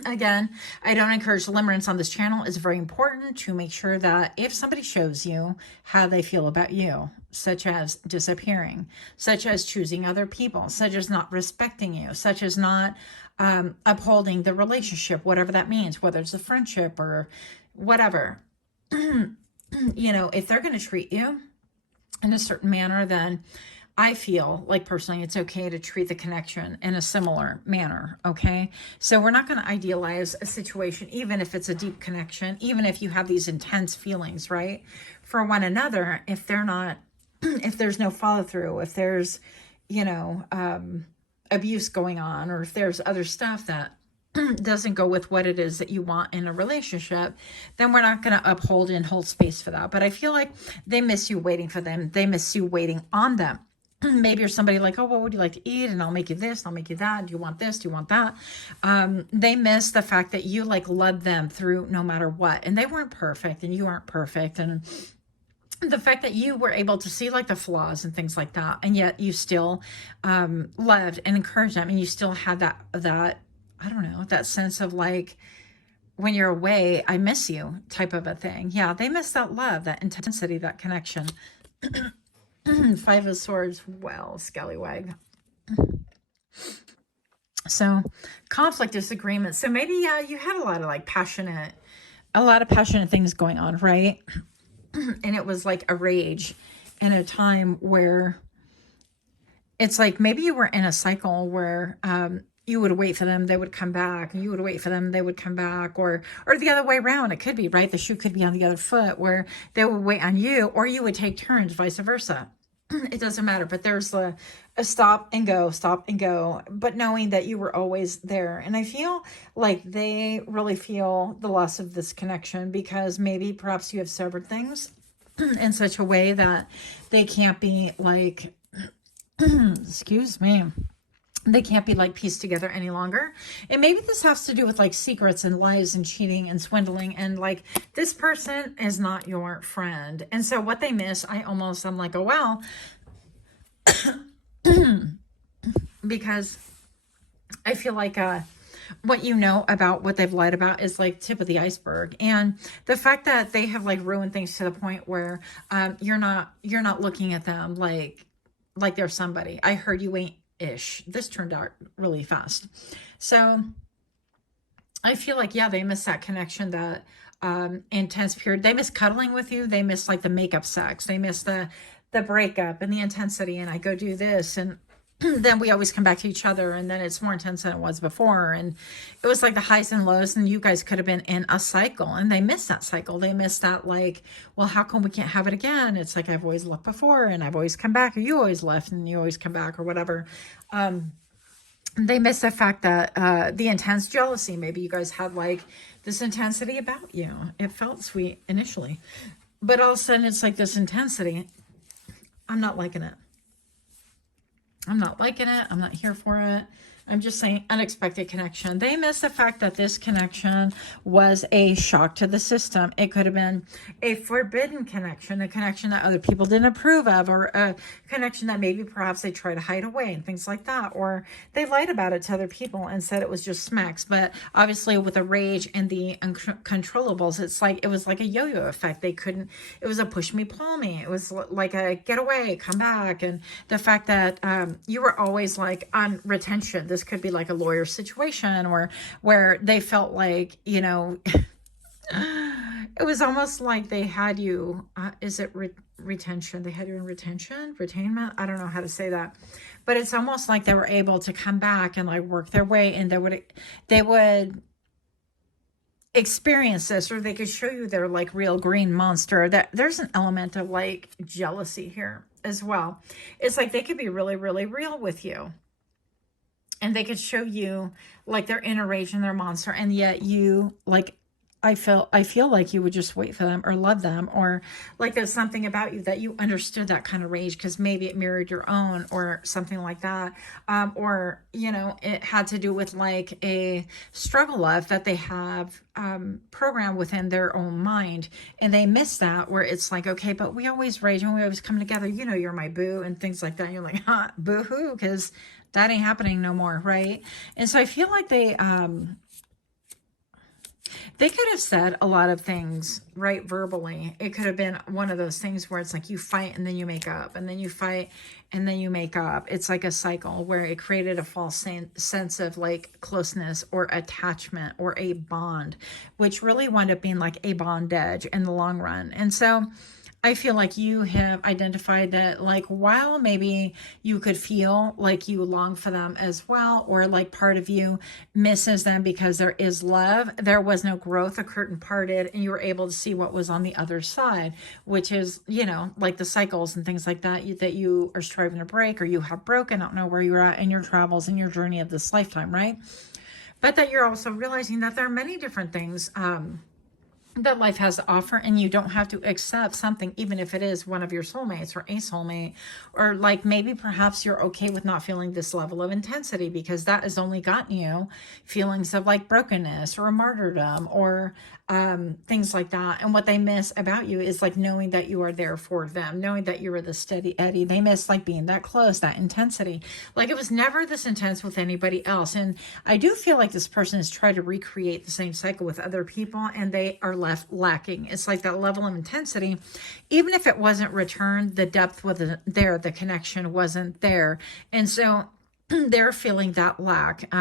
again, I don't encourage limerence on this channel. It's very important to make sure that if somebody shows you how they feel about you, such as disappearing, such as choosing other people, such as not respecting you, such as not upholding the relationship, whatever that means, whether it's a friendship or whatever, you know, if they're going to treat you in a certain manner, then I feel like personally it's okay to treat the connection in a similar manner, okay? So we're not going to idealize a situation, even if it's a deep connection, even if you have these intense feelings, right, for one another, if they're not, if there's no follow through, if there's, you know, abuse going on, or if there's other stuff that doesn't go with what it is that you want in a relationship, then we're not going to uphold and hold space for that. But I feel like they miss you waiting for them. They miss you waiting on them. Maybe you're somebody like, oh, what would you like to eat? And I'll make you this, I'll make you that. Do you want this? Do you want that? They miss the fact that you like led them through no matter what. And they weren't perfect and you aren't perfect. And the fact that you were able to see like the flaws and things like that. And yet you still loved and encouraged them. And you still had that, I don't know, that sense of like, when you're away, I miss you type of a thing. Yeah, they miss that love, that intensity, that connection. Five of Swords, well, scallywag. So conflict, disagreement. So maybe, yeah, you had a lot of like passionate things going on, right? And it was like a rage in a time where it's like, maybe you were in a cycle where, you would wait for them, they would come back, and you would wait for them, they would come back, or the other way around. It could be, right? The shoe could be on the other foot, where they would wait on you, or you would take turns, vice versa. It doesn't matter, but there's a stop and go, but knowing that you were always there. And I feel like they really feel the loss of this connection, because maybe perhaps you have severed things in such a way that they can't be like, excuse me, they can't be like pieced together any longer. And maybe this has to do with like secrets and lies and cheating and swindling, and like this person is not your friend. And so what they miss, I'm like, oh wow, because I feel like what you know about what they've lied about is like tip of the iceberg. And the fact that they have like ruined things to the point where you're not looking at them like they're somebody. I heard you ain't ish. This turned out really fast. So I feel like, yeah, they miss that connection, that intense period. They miss cuddling with you. They miss like the makeup sex. They miss the breakup and the intensity. And I go do this, and then we always come back to each other, and then it's more intense than it was before. And it was like the highs and lows, and you guys could have been in a cycle, and they miss that cycle. They miss that, like, well, how come we can't have it again? It's like, I've always left before, and I've always come back, or you always left and you always come back, or whatever. They miss the fact that the intense jealousy, maybe you guys had like this intensity about you. It felt sweet initially, but all of a sudden it's like this intensity. I'm not liking it. I'm not liking it. I'm not here for it. I'm just saying, unexpected connection. They miss the fact that this connection was a shock to the system. It could have been a forbidden connection, a connection that other people didn't approve of, or a connection that maybe perhaps they try to hide away and things like that. Or they lied about it to other people and said it was just smacks. But obviously with the rage and the uncontrollables, it's like, it was like a yo-yo effect. They couldn't, it was a push me, pull me. It was like a get away, come back. And the fact that you were always like on retention. This could be like a lawyer situation, or where they felt like, you know, it was almost like they had you, is it retention? They had you in retention, retainment. I don't know how to say that, but it's almost like they were able to come back and like work their way, and they would experience this, or they could show you their like real green monster. That there's an element of like jealousy here as well. It's like they could be really, really real with you. And they could show you like their inner rage and their monster. And yet you like I feel like you would just wait for them or love them, or like there's something about you that you understood that kind of rage because maybe it mirrored your own or something like that. Or, you know, it had to do with like a struggle life that they have programmed within their own mind. And they miss that where it's like, okay, but we always rage and we always come together. You know, you're my boo and things like that. And you're like, huh, boo hoo, because that ain't happening no more. Right. And so I feel like they could have said a lot of things, right, verbally. It could have been one of those things where it's like you fight and then you make up, and then you fight and then you make up. It's like a cycle where it created a false sense of like closeness or attachment or a bond, which really wound up being like a bondage in the long run. And so I feel like you have identified that, like, while maybe you could feel like you long for them as well, or like part of you misses them because there is love, there was no growth, a curtain parted, and you were able to see what was on the other side, which is, you know, like the cycles and things like that that you are striving to break, or you have broken. I don't know where you're at in your travels and your journey of this lifetime, right? But that you're also realizing that there are many different things that life has to offer, and you don't have to accept something, even if it is one of your soulmates or a soulmate, or like maybe perhaps you're okay with not feeling this level of intensity because that has only gotten you feelings of like brokenness or martyrdom or things like that. And what they miss about you is like knowing that you are there for them, knowing that you are the steady Eddie. They miss like being that close, that intensity. Like it was never this intense with anybody else. And I do feel like this person has tried to recreate the same cycle with other people, and they are left lacking. It's like that level of intensity, even if it wasn't returned, the depth wasn't there, the connection wasn't there. And so they're feeling that lack.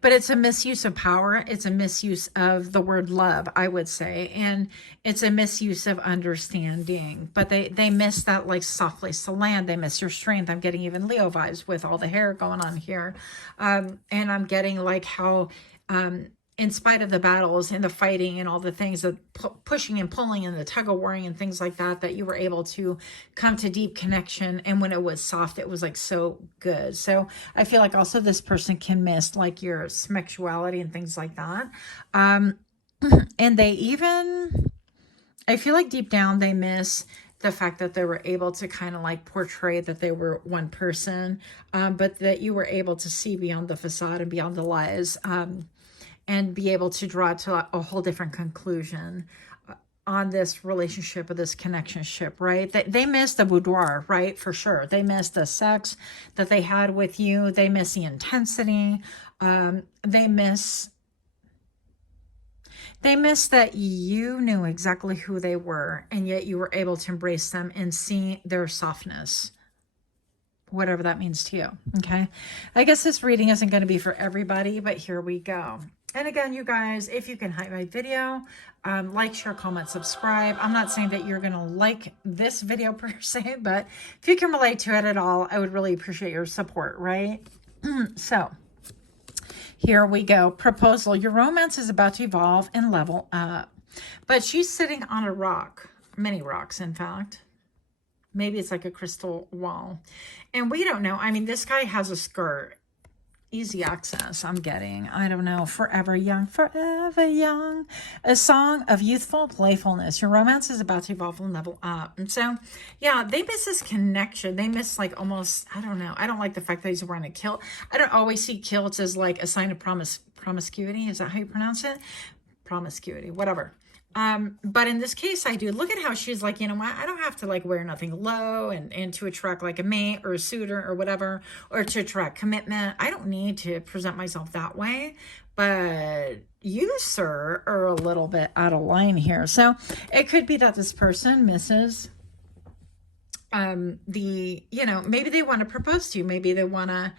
But it's a misuse of power. It's a misuse of the word love, I would say. And it's a misuse of understanding. But they miss that like soft place to land. They miss your strength. I'm getting even Leo vibes with all the hair going on here. And I'm getting like how in spite of the battles and the fighting and all the things, the pushing and pulling and the tug of warring and things like that, that you were able to come to deep connection. And when it was soft, it was like so good. So I feel like also this person can miss like your sexuality and things like that. And they even, I feel like deep down, they miss the fact that they were able to kind of like portray that they were one person, but that you were able to see beyond the facade and beyond the lies, and be able to draw to a whole different conclusion on this relationship or this connectionship, right? They miss the boudoir, right? For sure. They miss the sex that they had with you. They miss the intensity. They miss that you knew exactly who they were, and yet you were able to embrace them and see their softness, whatever that means to you. Okay. I guess this reading isn't going to be for everybody, but here we go. And again, you guys, if you can hype my video, like, share, comment, subscribe. I'm not saying that you're going to like this video per se, but if you can relate to it at all, I would really appreciate your support, right? So here we go. Proposal. Your romance is about to evolve and level up. But she's sitting on a rock. Many rocks, in fact. Maybe it's like a crystal wall. And we don't know. I mean, this guy has a skirt. Easy access, I'm getting. I don't know. Forever young, forever young. A song of youthful playfulness. Your romance is about to evolve and level up. And so, yeah, they miss this connection. They miss like almost, I don't know. I don't like the fact that he's wearing a kilt. I don't always see kilts as like a sign of promiscuity. Is that how you pronounce it? Promiscuity, whatever. But in this case, I do. Look at how she's like, you know what? I don't have to like wear nothing low and to attract like a mate or a suitor or whatever, or to attract commitment. I don't need to present myself that way. But you, sir, are a little bit out of line here. So it could be that this person misses you know, maybe they want to propose to you. Maybe they want to,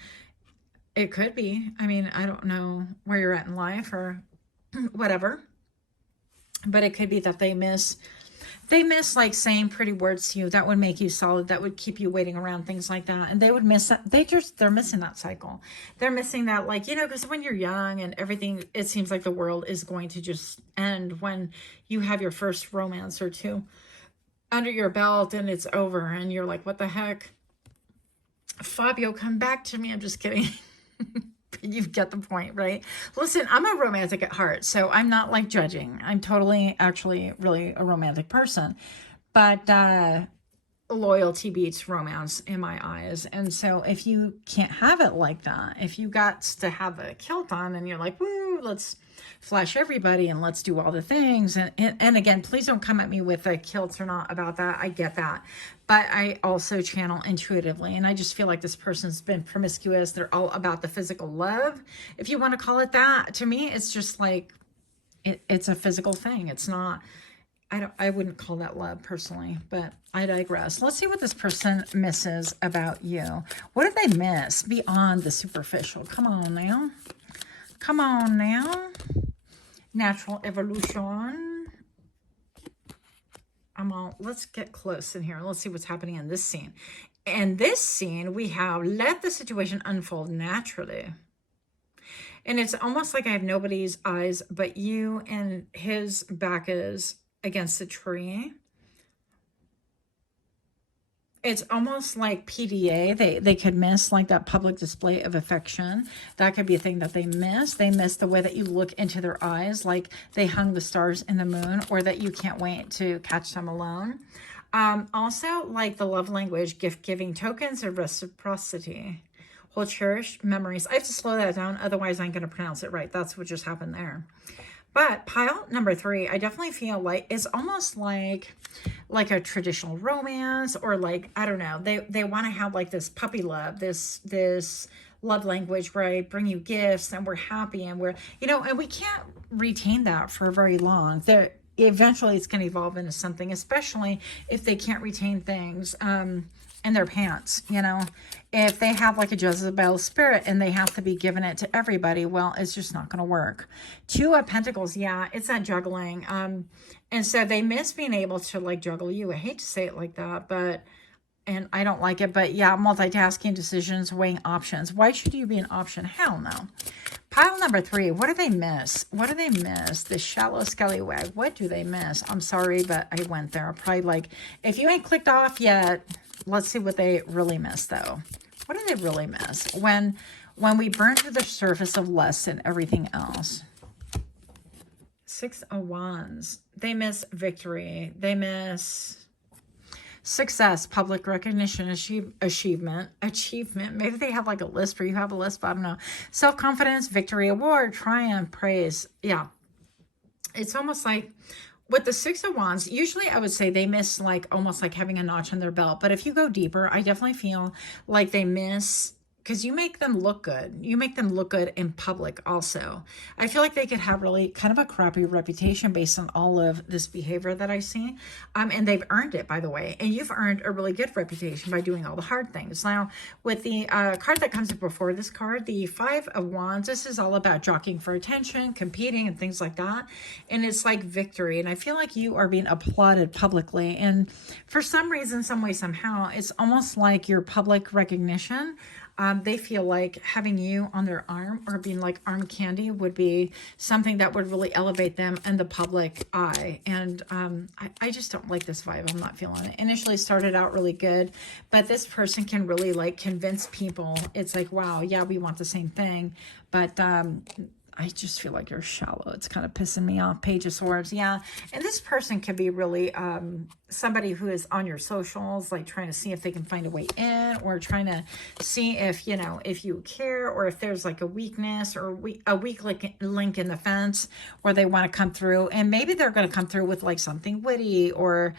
it could be. I mean, I don't know where you're at in life or whatever. But it could be that they miss like saying pretty words to you that would make you solid, that would keep you waiting around, things like that. And they would miss that. They're missing that cycle. They're missing that, like, you know, because when you're young and everything, it seems like the world is going to just end when you have your first romance or two under your belt and it's over and you're like, what the heck? Fabio, come back to me. I'm just kidding. You get the point, right? Listen, I'm a romantic at heart, so I'm not like judging. I'm totally, actually, really a romantic person. But loyalty beats romance in my eyes. And so if you can't have it like that, if you got to have a kilt on and you're like, woo, let's flash everybody and let's do all the things. And again, please don't come at me with a kilts or not about that. I get that. But I also channel intuitively. And I just feel like this person's been promiscuous. They're all about the physical love. If you want to call it that, to me, it's just like, it's a physical thing. It's not, I wouldn't call that love personally, but I digress. Let's see what this person misses about you. What did they miss beyond the superficial? Come on now. Come on now. Natural evolution. Let's get close in here. Let's see what's happening in this scene. In this scene, we have let the situation unfold naturally. And it's almost like I have nobody's eyes but you, and his back is against a tree. It's almost like PDA. They could miss like that public display of affection. That could be a thing that they miss. They miss the way that you look into their eyes, like they hung the stars in the moon, or that you can't wait to catch them alone. Also, like the love language, gift-giving tokens of reciprocity. Hold cherished memories. I have to slow that down, otherwise I'm going to pronounce it right. That's what just happened there. But pile number 3, I definitely feel like it's almost like a traditional romance, or like, I don't know, they want to have like this puppy love, this love language where I bring you gifts and we're happy and we're, and we can't retain that for very long. Eventually it's going to evolve into something, especially if they can't retain things in their pants, If they have like a Jezebel spirit and they have to be giving it to everybody, well, it's just not going to work. 2 of Pentacles, yeah, it's that juggling. And so they miss being able to like juggle you. I hate to say it like that, and I don't like it, but yeah, multitasking, decisions, weighing options. Why should you be an option? Hell no. Pile number 3, what do they miss? What do they miss? The shallow scallywag. What do they miss? I'm sorry, but I went there. Probably like, if you ain't clicked off yet, let's see what they really miss, though. What do they really miss? When we burn to the surface of lust and everything else. 6 of Wands. They miss victory. They miss success, public recognition, achievement. Maybe they have like a list, or you have a list, but I don't know. Self-confidence, victory, award, triumph, praise. Yeah. It's almost like, with the 6 of Wands, usually I would say they miss like almost like having a notch on their belt. But if you go deeper, I definitely feel like they miss, because you make them look good. You make them look good in public also. I feel like they could have really kind of a crappy reputation based on all of this behavior that I see. And they've earned it, by the way. And you've earned a really good reputation by doing all the hard things. Now, with the card that comes before this card, the 5 of Wands, this is all about jockeying for attention, competing, and things like that. And it's like victory. And I feel like you are being applauded publicly. And for some reason, some way, somehow, it's almost like your public recognition. They feel like having you on their arm, or being like arm candy, would be something that would really elevate them in the public eye. And I just don't like this vibe. I'm not feeling it. Initially started out really good, but this person can really like convince people. It's like, wow, yeah, we want the same thing. But I just feel like you're shallow. It's kind of pissing me off. Page of Swords. Yeah. And this person can be really somebody who is on your socials, like trying to see if they can find a way in, or trying to see if, if you care, or if there's like a weakness, or a weak link in the fence where they want to come through. And maybe they're going to come through with like something witty, or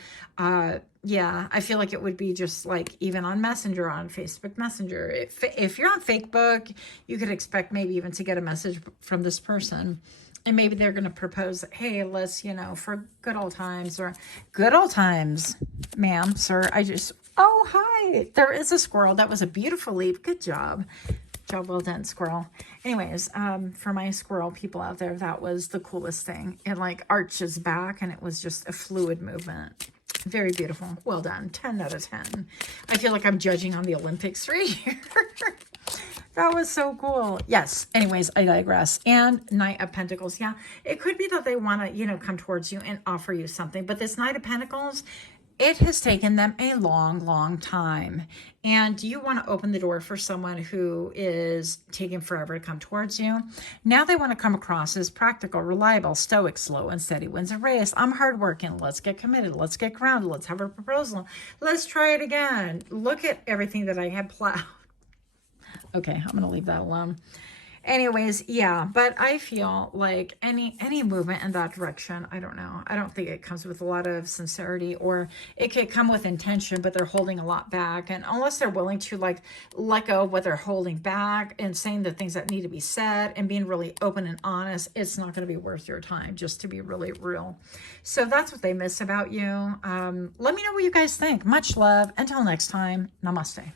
yeah, I feel like it would be just like even on Messenger, on Facebook Messenger. If you're on Facebook, you could expect maybe even to get a message from this person. And maybe they're going to propose, hey, let's, for good old times, or good old times, ma'am, sir. Oh, hi. There is a squirrel. That was a beautiful leap. Good job. Job well done, squirrel. Anyways, for my squirrel people out there, that was the coolest thing. It like arches back, and it was just a fluid movement. Very beautiful. Well done. 10 out of 10. I feel like I'm judging on the Olympics right here. That was so cool. Yes. Anyways, I digress. And Knight of Pentacles. Yeah. It could be that they want to, come towards you and offer you something. But this Knight of Pentacles, It has taken them a long, long time. And you want to open the door for someone who is taking forever to come towards you. Now they want to come across as practical, reliable, stoic, slow, and steady wins a race. I'm hardworking. Let's get committed. Let's get grounded. Let's have a proposal. Let's try it again. Look at everything that I had plowed. Okay, I'm going to leave that alone. Anyways, yeah, but I feel like any movement in that direction, I don't know. I don't think it comes with a lot of sincerity, or it could come with intention, but they're holding a lot back. And unless they're willing to like let go of what they're holding back and saying the things that need to be said and being really open and honest, it's not going to be worth your time, just to be really real. So that's what they miss about you. Let me know what you guys think. Much love. Until next time, namaste.